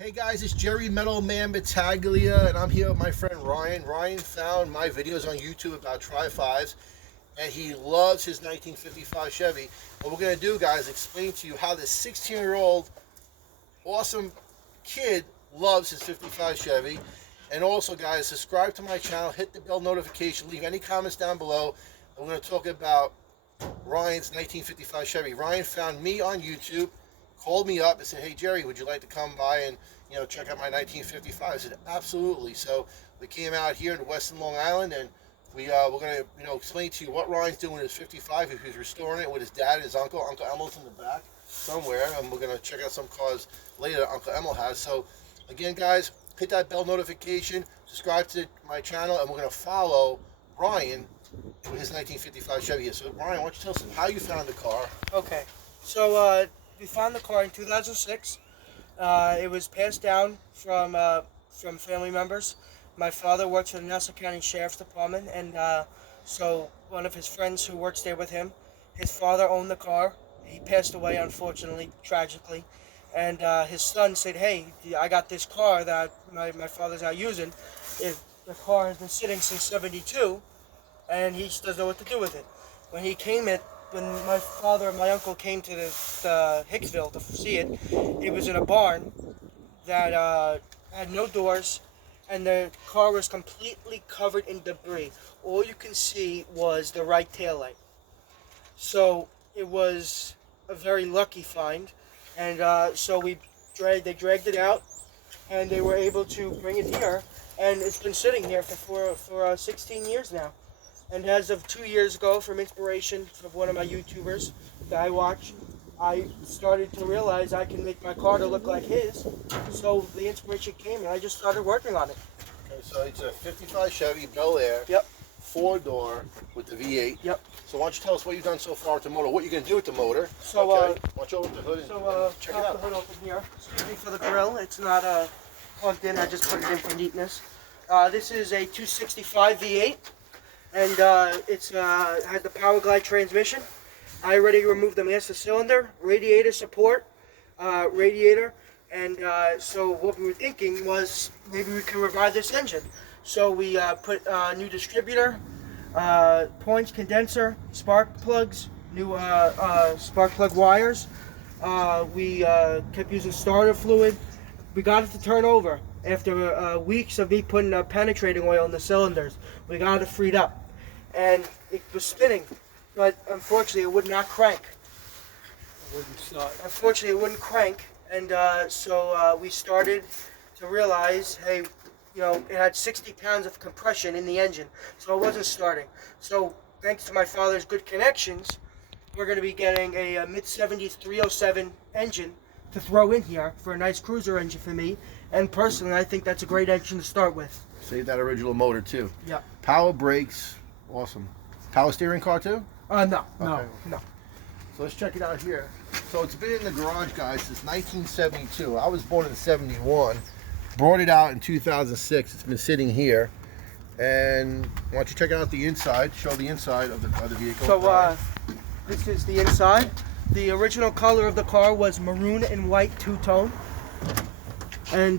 Hey guys, it's Jerry Metal Man Battaglia, and I'm here with my friend Ryan. Ryan found my videos on YouTube about Tri-5s, and he loves his 1955 Chevy. What we're going to do, guys, explain to you how this 16-year-old awesome kid loves his 55 Chevy. And also, guys, subscribe to my channel, hit the bell notification, leave any comments down below. And we're going to talk about Ryan's 1955 Chevy. Ryan found me on YouTube, called me up and said, "Hey Jerry, would you like to come by and check out my 1955?" I said, "Absolutely." So we came out here in Western Long Island, and we're going to explain to you what Ryan's doing with his 55. If he's restoring it with his dad and his uncle. Uncle Emil's in the back somewhere, and we're going to check out some cars later that Uncle Emil has. So again, guys, hit that bell notification, subscribe to my channel, and we're going to follow Ryan with his 1955 Chevy here. So Ryan, why don't you tell us how you found the car? Okay, so we found the car in 2006. It was passed down from family members. My father works for the Nassau County Sheriff's Department, and so one of his friends who works there with him, his father owned the car. He passed away, unfortunately, tragically, and his son said, "Hey, I got this car that my father's out using. The car has been sitting since '72, and he just doesn't know what to do with it." When my father and my uncle came to the Hicksville to see it, it was in a barn that had no doors, and the car was completely covered in debris. All you can see was the right taillight. So it was a very lucky find, and so they dragged it out, and they were able to bring it here, and it's been sitting here for 16 years now. And as of 2 years ago, from inspiration of one of my YouTubers that I watch, I started to realize I can make my car to look like his. So the inspiration came, and I just started working on it. Okay, so it's a 55 Chevy Bel Air. Yep. 4-door with the V8. Yep. So why don't you tell us what you've done so far with the motor, what you're going to do with the motor. So, okay. Why don't you open the hood and check it out. The hood open here. Excuse me for the grill. It's not plugged in. I just put it in for neatness. This is a 265 V8. And it's had the Power Glide transmission. I already removed the master cylinder, radiator support, radiator, and so what we were thinking was maybe we can revive this engine. So we put a new distributor, points, condenser, spark plugs, new spark plug wires. We kept using starter fluid. We got it to turn over. After weeks of me putting penetrating oil in the cylinders, we got it freed up, and it was spinning, but unfortunately it would not crank. Unfortunately it wouldn't crank, and so we started to realize, hey, it had 60 pounds of compression in the engine, so it wasn't starting. So thanks to my father's good connections, we're going to be getting a mid-70s 307 engine to throw in here for a nice cruiser engine for me, and personally I think that's a great engine to start with. Save that original motor too. Yeah. Power brakes, awesome. Power steering car too? No. So let's check it out here. So it's been in the garage, guys, since 1972. I was born in '71. Brought it out in 2006. It's been sitting here. And why don't you check out the inside? Show the inside of the vehicle. So this is the inside. The original color of the car was maroon and white two-tone. And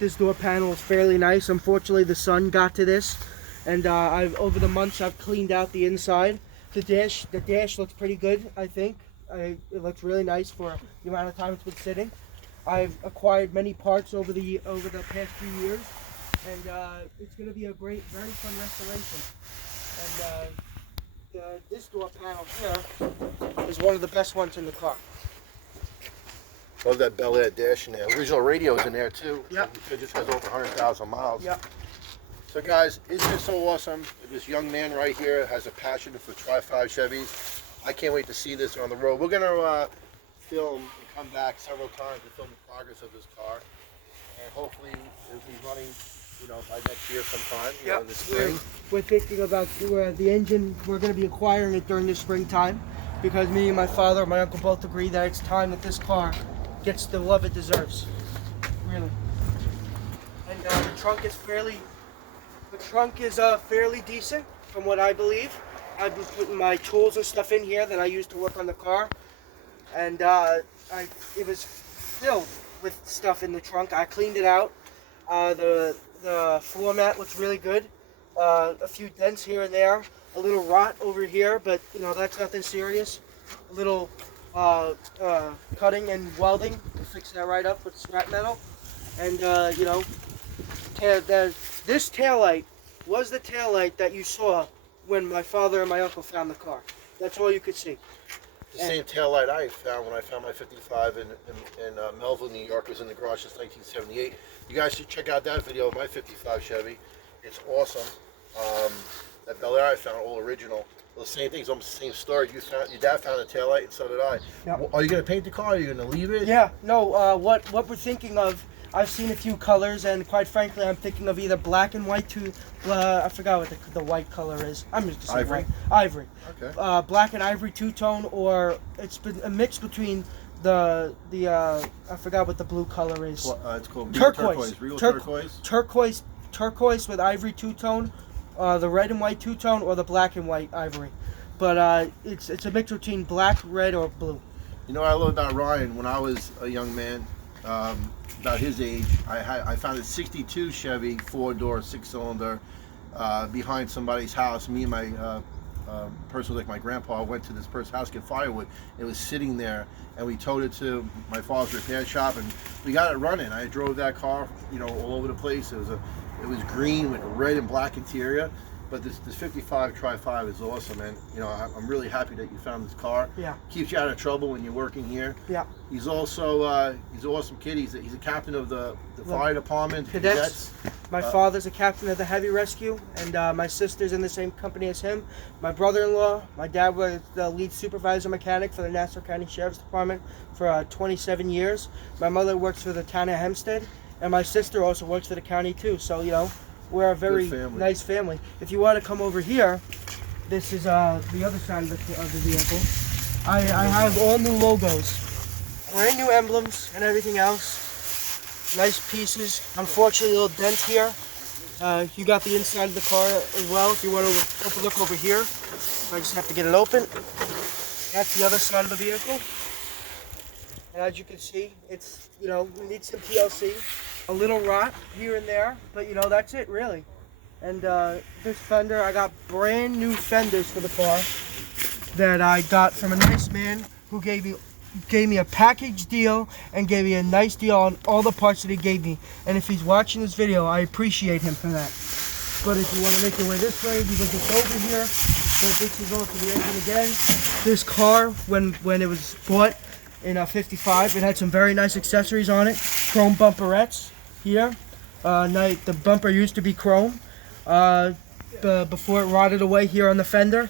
this door panel is fairly nice. Unfortunately, the sun got to this, and over the months I've cleaned out the inside. The dash looks pretty good, I think. It looks really nice for the amount of time it's been sitting. I've acquired many parts over the past few years, and it's going to be a very fun restoration. And this door panel here is one of the best ones in the car. Love that Bel Air dash in there. Original radio is in there too. Yep. It just has over 100,000 miles. Yep. So guys, isn't it so awesome? This young man right here has a passion for Tri-5 Chevys. I can't wait to see this on the road. We're going to film and come back several times to film the progress of this car. And hopefully it'll be running by next year sometime, in the spring. We're thinking about the engine. We're going to be acquiring it during the springtime, because me and my father and my uncle both agree that it's time that this car gets the love it deserves. Really. And the trunk is fairly decent, from what I believe. I've been putting my tools and stuff in here that I used to work on the car, and it was filled with stuff in the trunk. I cleaned it out. The floor mat looks really good. A few dents here and there, a little rot over here, but you know that's nothing serious. A little cutting and welding to fix that right up with scrap metal, and you know, this taillight was the taillight that you saw when my father and my uncle found the car. That's all you could see. The same taillight I found when I found my 55 in Melville, New York. It was in the garage since 1978. You guys should check out that video of my 55 Chevy. It's awesome. That Bel Air I found, all original. Well, the same thing, it's almost the same story. Your dad found a taillight, and so did I. Yep. Are you going to paint the car? Are you going to leave it? Yeah, no, what we're thinking of, I've seen a few colors, and quite frankly, I'm thinking of either black and white to, I forgot what the white color is. I'm just saying ivory. White. Ivory. Okay. Black and ivory two-tone, or it's been a mix between the I forgot what the blue color is. It's called turquoise. Real turquoise. Turquoise with ivory two-tone, the red and white two-tone, or the black and white ivory. But it's a mix between black, red, or blue. You know what I love about Ryan? When I was a young man, about his age, I found a 62 Chevy 4-door 6-cylinder behind somebody's house. Me and my person, like my grandpa, went to this person's house to get firewood. It was sitting there, and we towed it to my father's repair shop, and we got it running. I drove that car, you know, all over the place. It was green with red and black interior. But this 55 Tri-5 is awesome, and you know I'm really happy that you found this car. Yeah. Keeps you out of trouble when you're working here. Yeah. He's also he's an awesome kid. He's a captain of the fire department. Cadets. My father's a captain of the heavy rescue, and my sister's in the same company as him. My brother-in-law, my dad was the lead supervisor mechanic for the Nassau County Sheriff's Department for 27 years. My mother works for the town of Hempstead, and my sister also works for the county too. So you know. We're a very nice family. If you want to come over here, this is the other side of the vehicle. I have all new logos, brand new emblems and everything else. Nice pieces. Unfortunately, a little dent here. You got the inside of the car as well. If you want to look over here, I just have to get it open. That's the other side of the vehicle. And as you can see, it's, you know, we need some TLC. A little rot here and there, but you know, that's it really. And this fender, I got brand new fenders for the car that I got from a nice man who gave me a package deal and gave me a nice deal on all the parts that he gave me. And if he's watching this video, I appreciate him for that. But if you want to make your way this way, you can just over here. So this is also the engine again. This car, when it was bought in a 55, it had some very nice accessories on it. Chrome bumperettes here. The bumper used to be chrome. Before it rotted away here on the fender,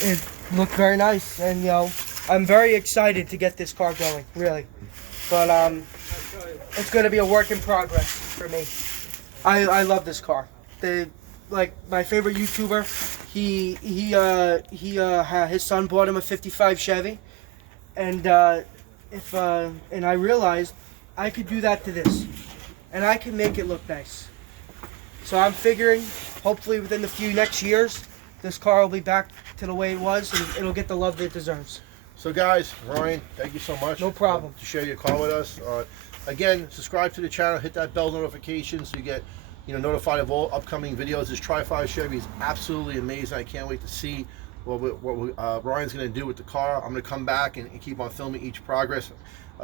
it looked very nice, and you know, I'm very excited to get this car going, really. But it's going to be a work in progress for me. I love this car. Like my favorite YouTuber, his son bought him a 55 Chevy, and and I realized I could do that to this, and I can make it look nice. So I'm figuring, hopefully within the few next years, this car will be back to the way it was, and it'll get the love that it deserves. So guys, Ryan, thank you so much. No problem. To share your car with us. Again, subscribe to the channel, hit that bell notification so you get notified of all upcoming videos. This Tri-5 Chevy is absolutely amazing. I can't wait to see what Ryan's going to do with the car. I'm going to come back and keep on filming each progress.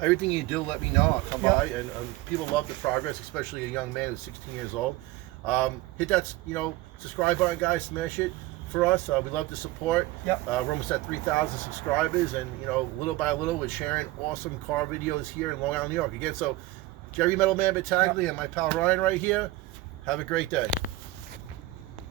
Everything you do, let me know. I'll come by, and people love the progress, especially a young man who's 16 years old. Hit that subscribe button, guys. Smash it for us. We love the support. Yep. We're almost at 3,000 subscribers, and little by little we're sharing awesome car videos here in Long Island, New York. Again, so Jerry Metal Man Battaglia and my pal Ryan right here. Have a great day.